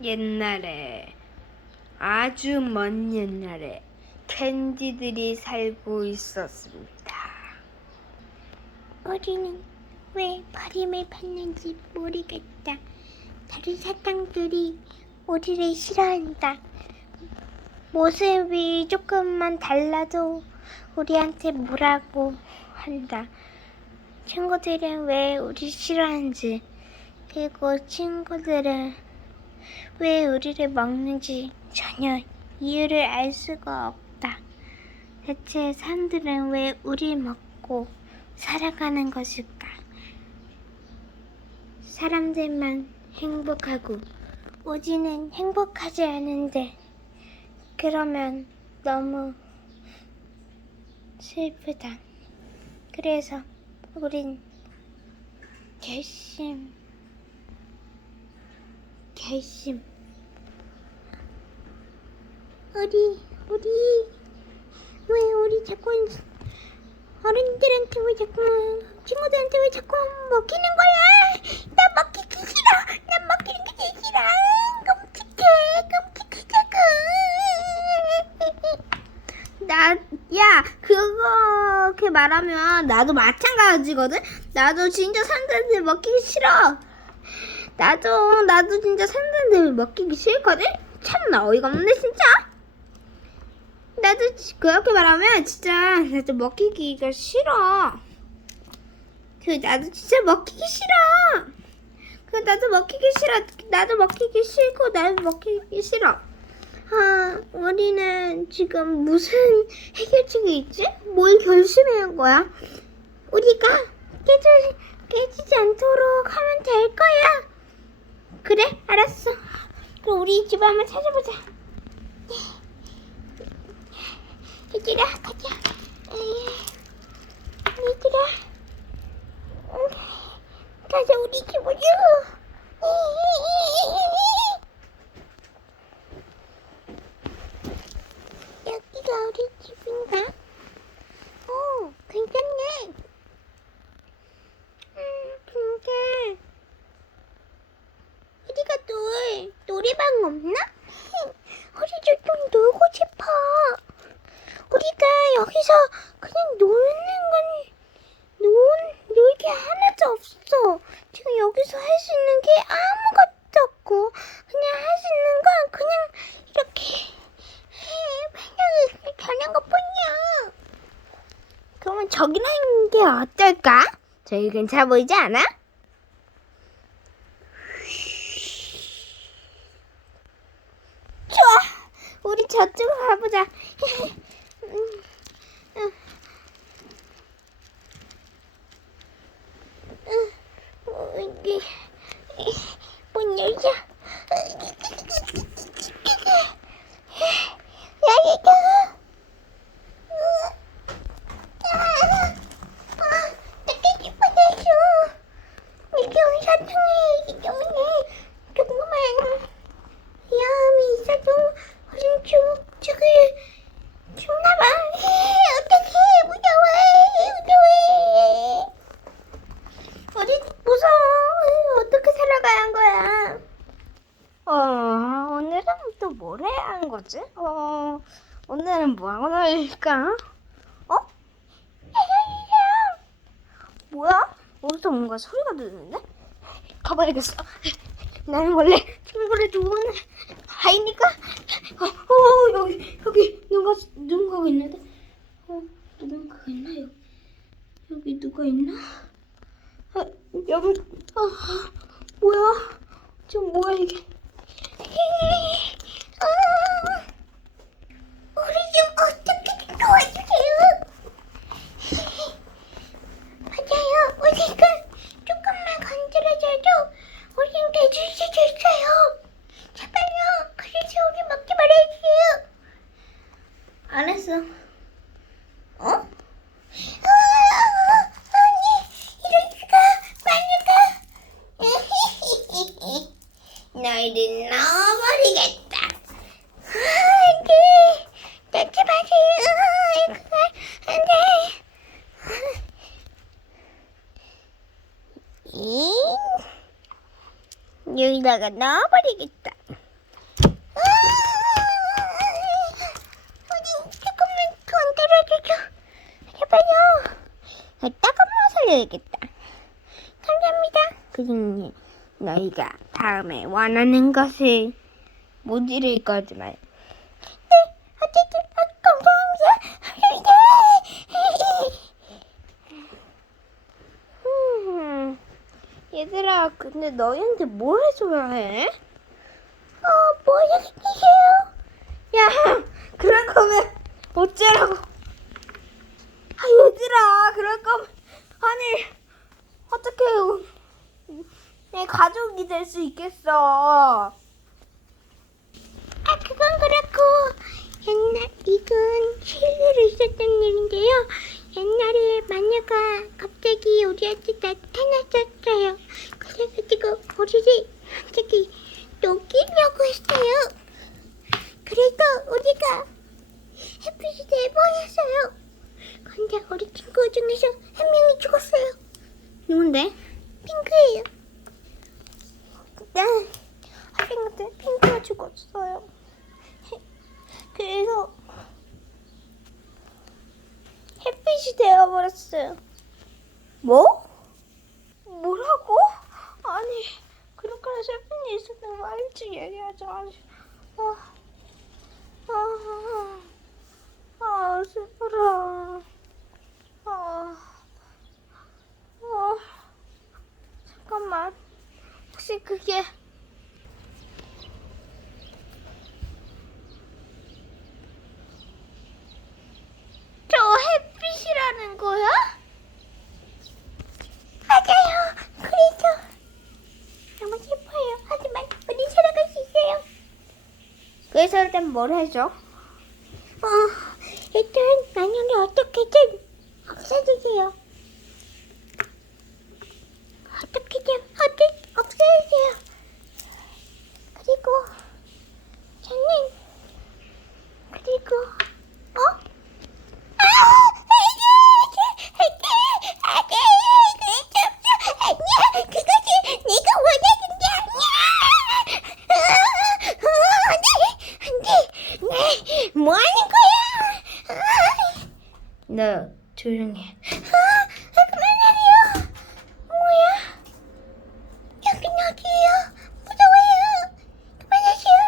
옛날에 아주 먼 옛날에 캔디들이 살고 있었습니다. 우리는 왜 버림을 받는지 모르겠다. 다른 사탕들이 우리를 싫어한다. 모습이 조금만 달라도 우리한테 뭐라고 한다. 친구들은 왜 우리 싫어하는지, 그리고 친구들은 왜 우리를 먹는지 전혀 이유를 알 수가 없다. 대체 사람들은 왜 우리 먹고 살아가는 것일까? 사람들만 행복하고 우리는 행복하지 않은데 그러면 너무 슬프다. 그래서 우린 결심 결심 우리 우리 왜 우리 자꾸 어른들한테 왜 자꾸 친구들한테 왜 자꾸 먹히는 거야? 나 먹히기 싫어. 난 먹히는 게 싫어. 끔찍해. 끔찍하다고. 나, 야, 그렇게 말하면 나도 마찬가지거든? 나도 진짜 사람들 먹기기 싫어. 나도, 나도 진짜 사람들 먹기기 싫거든? 참나 어이가 없네, 진짜. 나도 지- 그렇게 말하면 진짜 나도 먹히기가 싫어. 그, 나도 진짜 먹히기 싫어. 그, 나도 먹히기 싫어. 나도 먹히기 싫고, 나도 먹히기 싫어. 아, 우리는 지금 무슨 해결책이 있지? 뭘 결심해야 한 거야? 우리가 깨지, 깨지지 않도록 하면 될 거야. 그래, 알았어. 그럼 우리 집 한번 찾아보자. 얘들아, 가자. 얘들아. 응, 가자, 우리 집 오자. 여기가 우리 집인가? 오, 괜찮네. 음, 근데 어디가 놀 노래방 없나? 우리도 좀 놀고 싶어. 우리가 여기서 그냥 노는 건 놀, 놀게 하나도 없어. 지금 여기서 할 수 있는 게 아무것도 없고 그냥 할 수 있는 건 그냥 이렇게 그냥 가는 것 뿐이야. 그러면 저기 는 게 어떨까? 저기 괜찮아 보이지 않아? 우리 저쪽으로 가보자. 음, 음. 음, 어, 여기 문 열자. 야, 얘가. 아, 나게 뻔했어. 이게 우리 사탕이기 때문에 조금만 위험이 있어도 우린 좀 저기 죽나봐. 어떡해 무서워 무서워. 우리 무서워. 어떻게 살아가야 한 거야? 어, 오늘은 또 뭘 하는 거지? 어, 오늘은 뭐 하고 놀까? 어? 뭐야? 어디서 뭔가 소리가 들리는데? 가봐야겠어. 나는 원래 친구를 좋은 아이니까. 어, 어, 여기, 여기 누가, 누군가가 있는데? 어, 누군가가 있나? 여기, 여기 누가 있나? 아, 여기, 아, 뭐야? 지금 뭐야, 이게? 아, 우리 좀 어떻게 도와주세요. 맞아요. 우리가 조금만 건드려줘도 우린 깨질 수도 있어요. 제발요. 그래서 우리 먹지 말아주세요. 알았어. 어? 아, 언니, 이럴 수가, 마누가. 너희들 넣어버리겠다. 아, 안 돼. 닫지 마세요. 그거 안 돼. 이 여기다가 넣어버리겠다. 어디 조금만 건드려주죠. 제발요. 아, 따가운 살려야겠다. 감사합니다. 그린님, 너희가 다음에 원하는 것을 모지를 거지만 네, 어쨌든 아, 감사합니다. 음, 얘들아, 근데 너희한테 뭘 해줘야 해? 어, 뭐야, 이세요? 야, 그럴 거면 어쩌라고? 아, 얘들아, 그럴 거면 아니 어떻게 내 가족이 될 수 있겠어? 아, 그건 그렇고 옛날 이건 실제로 있었던 일인데요. 옛날에 마녀가 갑자기 우리한테 나타났었어요. 그래가지고 우리를 갑자기 녹이려고 했어요. 그래서 우리가 햇빛이 돼버렸어요. 근데 우리 친구 중에서 한 명이 죽었어요. 누군데? 핑크예요. 그때 학생한테 핑크가 죽었어요. 그래서 햇빛이 되어버렸어요. 뭐? 뭐라고? 아니 그렇게 슬픈 일거 일찍 얘기하자. 아, 아, 아 슬퍼라. 아, 아, 잠깐만. 그게 저 햇빛이라는 거야? 맞아요. 그래서 너무 슬퍼요. 하지만 우리 살아갈 수 있어요. 그래서 일단 뭘 해줘? 어, 일단 마녀를 어떻게든 없애주세요. 어떻게든 없애주세요. 그리고 저는 그리고 어? 아! 안돼! 안돼! 안돼! 그럴 수 없어! 아니야! 그것이 내가 원하는 게 아니야! 안돼! 안돼! 네, 뭐 하는 거야? 아, 너 조용히 해. 아, 그만하래요. 뭐야? 여긴 어디예요? 무서워요. 그만하세요.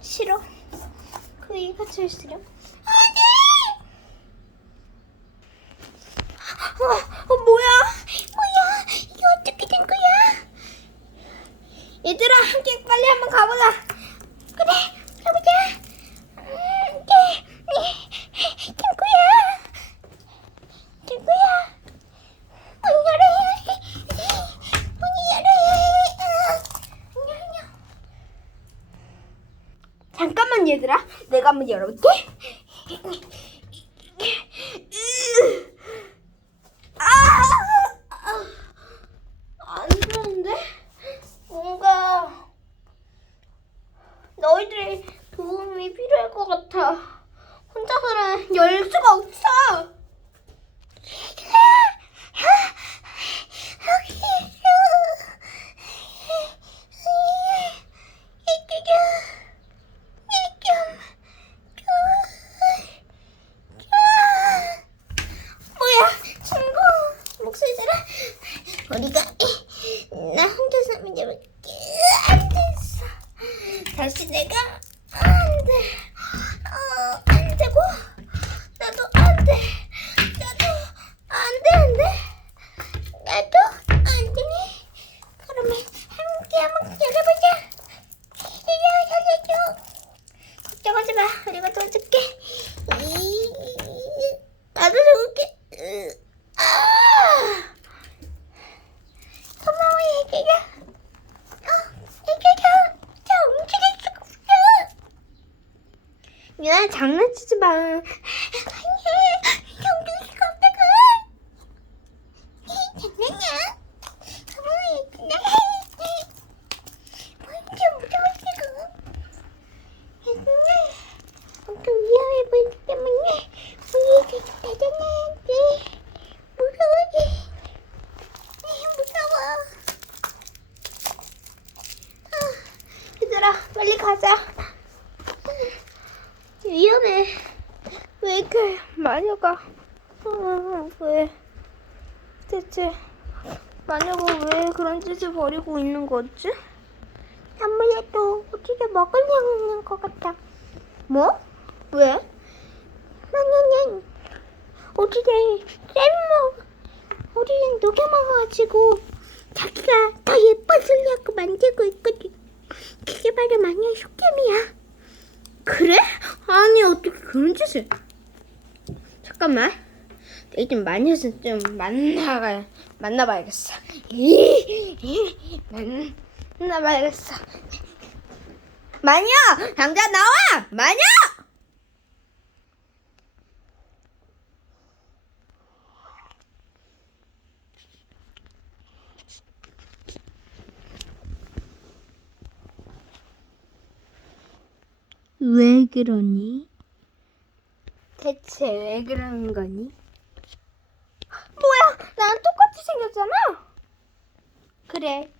싫어. 그 이가 제일 싫어. 안돼. 어, 어 뭐야? 뭐야? 이게 어떻게 된 거야? 얘들아 함께 빨리 한번 가보자. 그래, 가보자. 음, 네, 네. 친구야. 친구야. 문 열어. 문이 열어. 안녕, 안녕. 잠깐만 얘들아. 내가 한번 열어볼게. 아! 안 되는데? 뭔가 너희들의 도움이 필요할 것 같아. 혼자서는 열 수가 없어. 여기 있어. 이쪽이야. 좀, 뭐야, 친구. 목소리 들어. 우리가 나 혼자 사면 되면 안 됐어. 다시 내가 안 돼. 어, 안 되고 나도 안 돼. 나도 안 돼, 안 돼. 나도 안 되네. 그러면 함께 한번 열어보자. 이리야 살려줘. 걱정하지 마. 우리가 도와줄게. 이, 나도 도울게. 으, 아! 고마워 얘들아. 어, 얘들아. 저 움직일 수가 없어. 야 장난치지 마. 아니야. 저 움직일 수가 없다고. 장난이야. 고마워 얘들아. 완전 무서웠어. 얘들아. 엄청 위험해 보이기 때문에 우리 계속 다녀야지. 무서워지. 무서워. 얘들아 빨리 가자. 위험해. 왜 이렇게 마녀가 어, 왜 대체 마녀가 왜 그런 짓을 벌이고 있는 거지? 아무래도 우리를 먹으려는 것 같아. 뭐? 왜? 마녀는 우리를 쌤먹 우리를 녹여먹어가지고 자기가 더 예뻐지려고 만들고 있거든. 그게 바로 마녀의 속셈이야. 그래? 아니 어떻게 그런 짓을? 잠깐만. 내가 좀 마녀를 좀 만나가 만나봐야겠어. 만- 만나봐야겠어. 마녀 당장 나와 마녀. 왜 그러니? 대체 왜 그러는 거니? 뭐야, 나랑 똑같이 생겼잖아. 그래,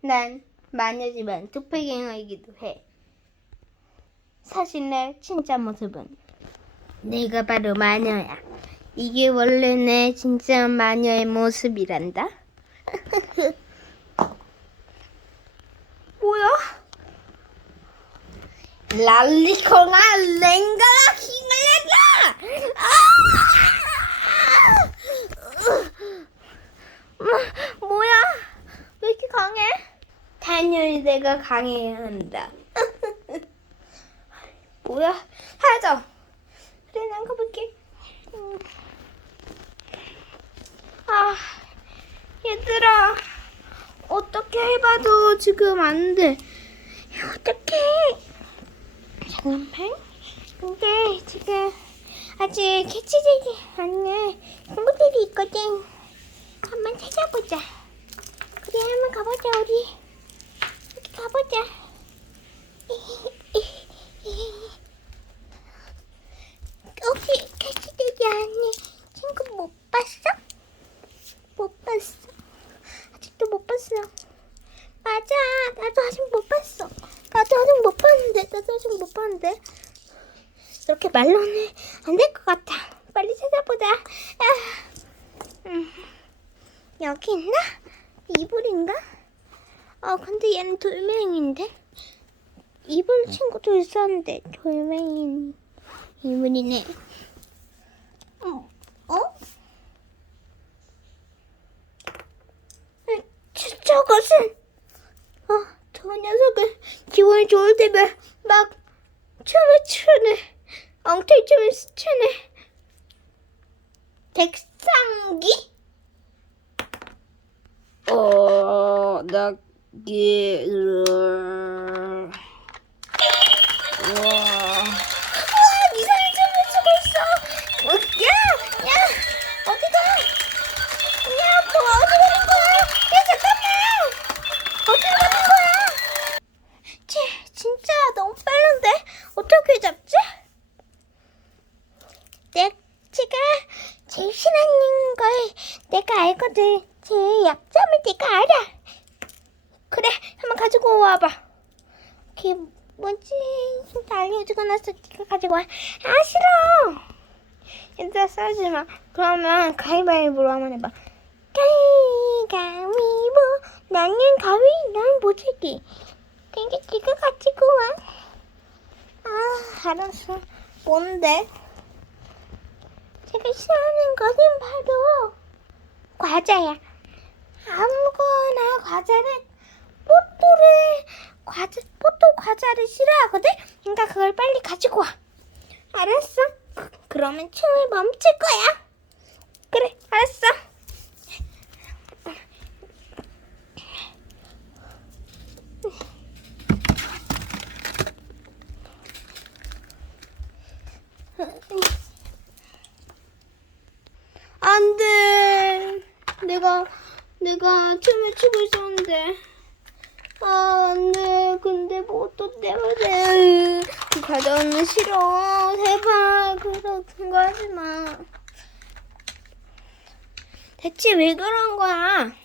난 마녀지만 도플갱어이기도 해. 사실 내 진짜 모습은 내가 바로 마녀야. 이게 원래 내 진짜 마녀의 모습이란다. 뭐야? 랄리코나 랭가라 킹을레라 아! 뭐야? 왜 이렇게 강해? 당연히 내가 강해야 한다. 뭐야? 하자 그래 난 가볼게. 음. 아 얘들아. 어떻게 해봐도 지금 안 돼. 어떡해? 잠깐만. 근데 지금 아직 캐치되지 않는 친구들이 있거든. 한번 찾아보자. 그래, 한번 가보자, 우리. 여기 가보자. 혹시 캐치되지 않는 친구 못 봤어? 못 봤어. 아직도 못 봤어. 맞아. 나도 아직 못 봤어. 나도 아직 못 봤는데. 나도 아직 못 봤는데. 이렇게 말로는 안 될 것 같아. 빨리 찾아보자. 아. 음. 여기 있나? 이불인가? 아, 근데 얘는 돌멩인데? 이불 친구도 있었는데, 돌멩이 이불이네. 어? 어? 음, 저- 저것은 어, 저 녀석은 기분이 좋을 때면 막 춤을 추네. 엉터리 춤을 추네. 백상기? 어, 나, 기, 와. 제가 제일 싫어하는 걸 내가 알거든. 제 약점을 내가 알아. 그래, 한번 가지고 와봐. 그게 뭐지? 진짜 알려주고 나서 네가 가지고 와. 아 싫어. 얘들아 싸우지 마. 그러면 가위바위보로 한번 해봐. 가위가위보 나는 가위 난 못할게 근데 네가 가지고 와 아 알았어 뭔데? 제가 싫어하는 것은 바로 과자야. 아무거나 과자를 뽀뽀를 과자 뽀뽀 과자를 싫어하거든? 그러니까 그걸 빨리 가지고 와. 알았어. 그, 그러면 춤을 멈출 거야. 그래 알았어 안 돼. 내가, 내가 춤을 추고 있었는데. 아, 안 돼. 근데 뭐또 때문에. 가져오면 싫어. 제발. 그런 거 하지 마. 대체 왜 그런 거야? 어?